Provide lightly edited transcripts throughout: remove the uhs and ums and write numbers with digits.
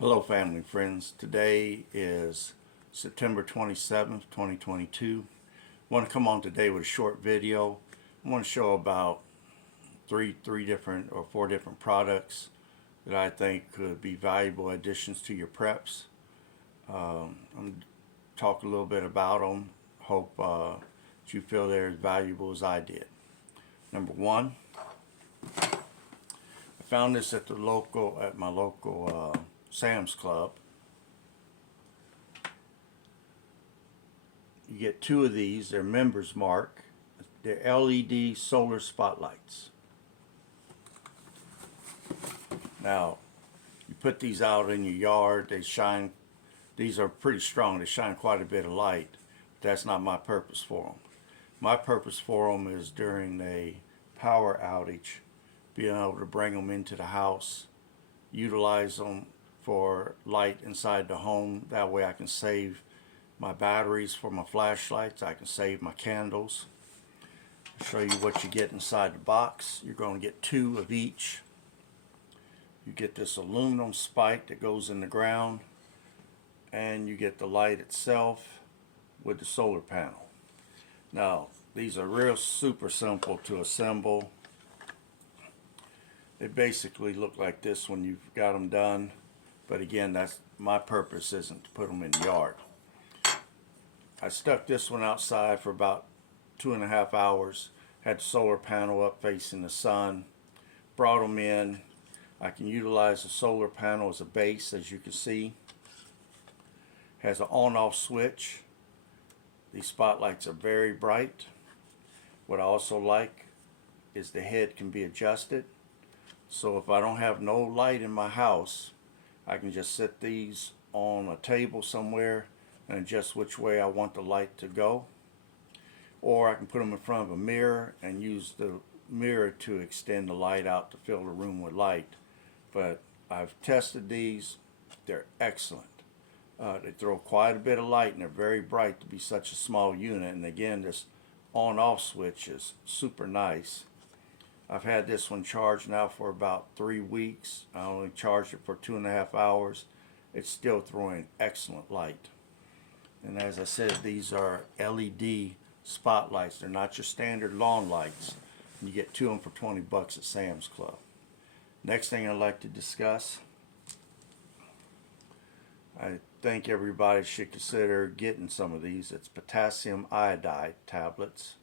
Hello family and friends. Today is September 27th, 2022. I want to come on today with a short video. I want to show about three different or four different products that I think could be valuable additions to your preps. I'm going to talk a little bit about them. Hope that you feel they're as valuable as I did. Number one, I found this at my local Sam's Club. You get two of these. They're members mark. They're LED solar spotlights. Now, you put these out in your yard. They shine. These are pretty strong. They shine quite a bit of light. But that's not my purpose for them. My purpose for them is during a power outage, being able to bring them into the house, utilize them for light inside the home. That way I can save my batteries for my flashlights. I can save my candles. I'll show you what you get inside the box. You're going to get two of each. You get this aluminum spike that goes in the ground, and you get the light itself with the solar panel. Now, these are real super simple to assemble. They basically look like this when you've got them done. But again, that's my purpose isn't to put them in the yard. I stuck this one outside for about 2.5 hours. Had the solar panel up facing the sun. Brought them in. I can utilize the solar panel as a base, as you can see. Has an on-off switch. These spotlights are very bright. What I also like is the head can be adjusted. So if I don't have no light in my house, I can just set these on a table somewhere and adjust which way I want the light to go. Or I can put them in front of a mirror and use the mirror to extend the light out to fill the room with light. But I've tested these. They're excellent. They throw quite a bit of light and they're very bright to be such a small unit. And again, this on-off switch is super nice. I've had this one charged now for about 3 weeks. I only charged it for 2.5 hours. It's still throwing excellent light. And as I said, these are LED spotlights. They're not your standard lawn lights. You get two of them for 20 bucks at Sam's Club. Next thing I'd like to discuss, I think everybody should consider getting some of these. It's potassium iodine tablets.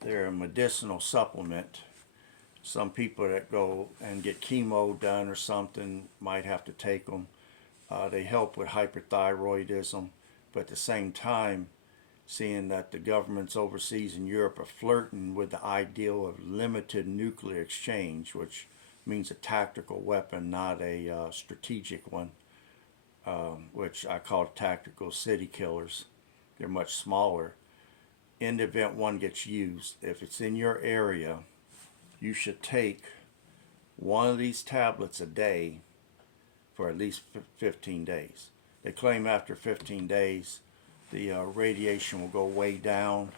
They're a medicinal supplement. Some people that go and get chemo done or something might have to take them. They help with hyperthyroidism, but at the same time, seeing that the governments overseas in Europe are flirting with the ideal of limited nuclear exchange, which means a tactical weapon, not a strategic one, which I call tactical city killers. They're much smaller. In the event one gets used, if it's in your area, you should take one of these tablets a day for at least 15 days. They claim after 15 days the radiation will go way down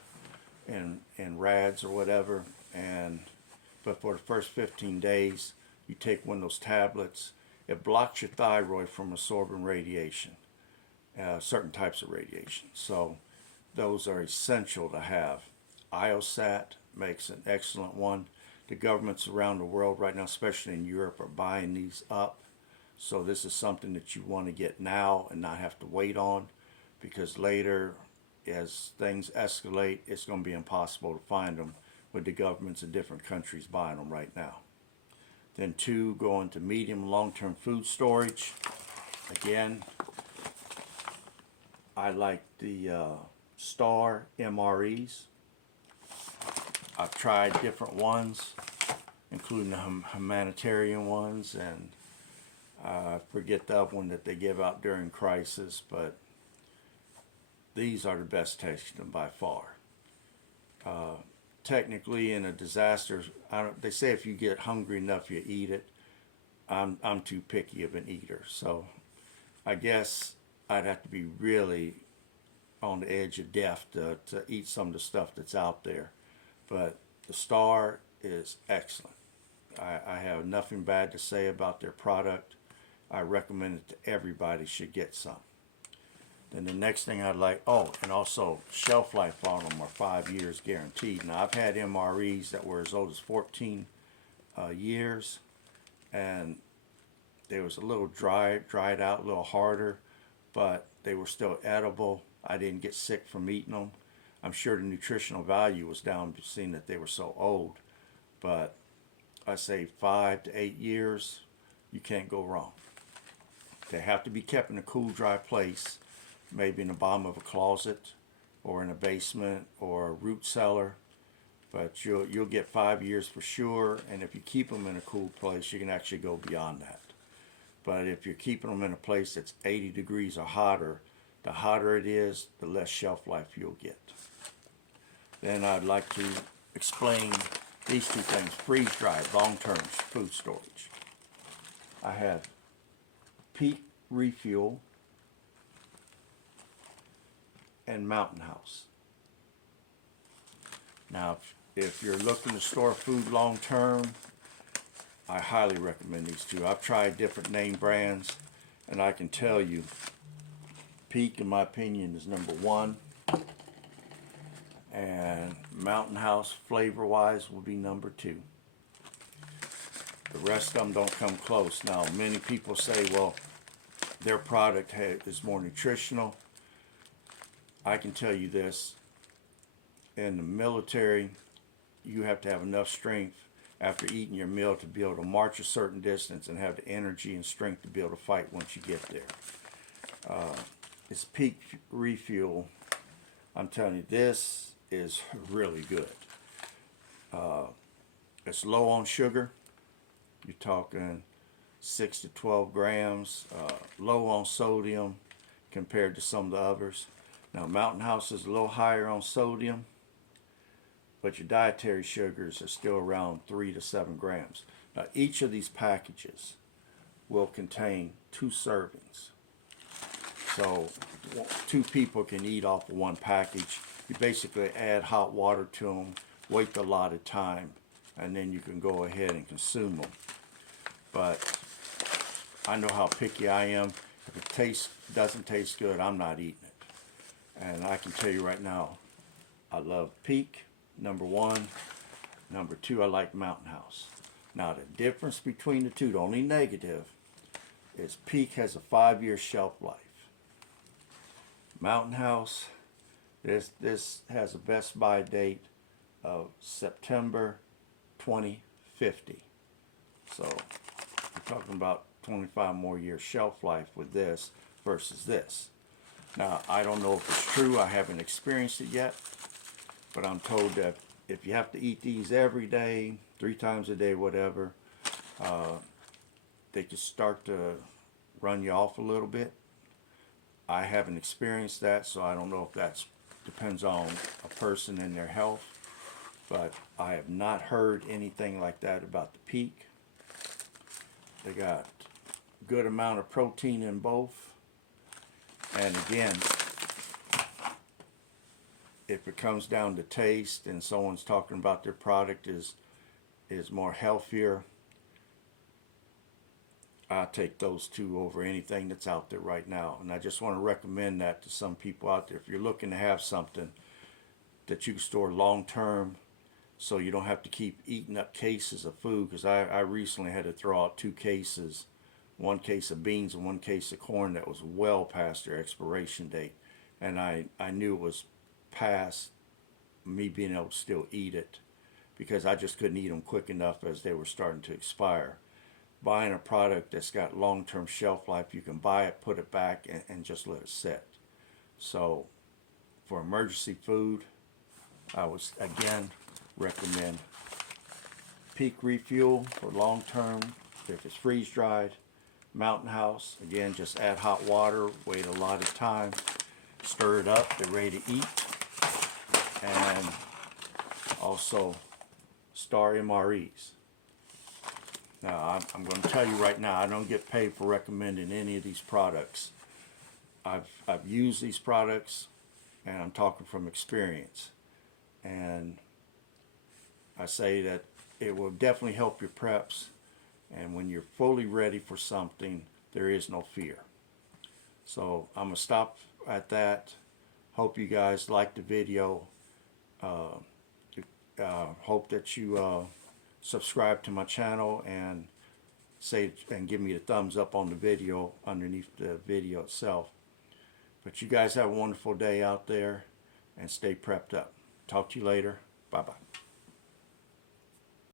in rads or whatever, but for the first 15 days you take one of those tablets. It blocks your thyroid from absorbing radiation, certain types of radiation. So those are essential to have. IOSAT makes an excellent one. The governments around the world right now, especially in Europe, are buying these up. So this is something that you want to get now and not have to wait on, because later, as things escalate, it's going to be impossible to find them with the governments in different countries buying them right now. Then two, go into medium long-term food storage. Again, I like the Star MREs. I've tried different ones, including the humanitarian ones, and I forget the other one that they give out during crisis, but these are the best tasting by far. Technically, in a disaster, they say if you get hungry enough, you eat it. I'm too picky of an eater, so I guess I'd have to be really on the edge of death to eat some of the stuff that's out there. But the Star is excellent. I have nothing bad to say about their product. I recommend it to everybody should get some. Then the next thing I'd like, oh, and also shelf life on them are 5 years guaranteed. Now I've had MREs that were as old as 14 years, and they was a little dried out, a little harder, but they were still edible. I didn't get sick from eating them. I'm sure the nutritional value was down, seeing that they were so old, but I say 5 to 8 years, you can't go wrong. They have to be kept in a cool, dry place, maybe in the bottom of a closet or in a basement or a root cellar. But you'll get 5 years for sure, and if you keep them in a cool place, you can actually go beyond that. But if you're keeping them in a place that's 80 degrees or hotter, the hotter it is, the less shelf life you'll get. Then I'd like to explain these two things: freeze-dried, long-term food storage. I have Peak Refuel and Mountain House. Now, if you're looking to store food long-term, I highly recommend these two. I've tried different name brands, and I can tell you, Peak, in my opinion, is number one. And Mountain House, flavor-wise, will be number two. The rest of them don't come close. Now, many people say, well, their product is more nutritional. I can tell you this. In the military, you have to have enough strength after eating your meal to be able to march a certain distance and have the energy and strength to be able to fight once you get there. It's Peak Refuel. I'm telling you, this is really good. It's low on sugar. You're talking 6 to 12 grams. Low on sodium compared to some of the others. Now, Mountain House is a little higher on sodium, but your dietary sugars are still around 3 to 7 grams. Now, each of these packages will contain 2 servings. So 2 people can eat off of one package. You basically add hot water to them, wait the allotted time, and then you can go ahead and consume them. But I know how picky I am. If it doesn't taste good, I'm not eating it. And I can tell you right now, I love Peak, number one. Number two, I like Mountain House. Now, the difference between the two, the only negative, is Peak has a 5-year shelf life. Mountain House, this has a best buy date of September 2050. So we're talking about 25 more years shelf life with this versus this. Now, I don't know if it's true. I haven't experienced it yet, but I'm told that if you have to eat these every day, 3 times a day, whatever, they can start to run you off a little bit. I haven't experienced that, so I don't know if that depends on a person and their health, but I have not heard anything like that about the Peak. They got good amount of protein in both. And again, if it comes down to taste and someone's talking about their product is more healthier, I take those two over anything that's out there right now. And I just want to recommend that to some people out there. If you're looking to have something that you can store long term, so you don't have to keep eating up cases of food, because I recently had to throw out 2 cases, 1 case of beans and 1 case of corn that was well past their expiration date. And I knew it was past me being able to still eat it, because I just couldn't eat them quick enough as they were starting to expire. Buying a product that's got long-term shelf life, you can buy it, put it back, and just let it sit. So for emergency food, I would again recommend Peak Refuel for long-term. If it's freeze-dried, Mountain House, again, just add hot water, wait a lot of time, stir it up, they're ready to eat. And also Star MREs. Now, I'm going to tell you right now, I don't get paid for recommending any of these products. I've used these products, and I'm talking from experience. And I say that it will definitely help your preps. And when you're fully ready for something, there is no fear. So I'm going to stop at that. Hope you guys liked the video. Hope that you subscribe to my channel and give me the thumbs up on the video underneath the video itself. But you guys have a wonderful day out there and stay prepped up. Talk to you later. Bye-bye.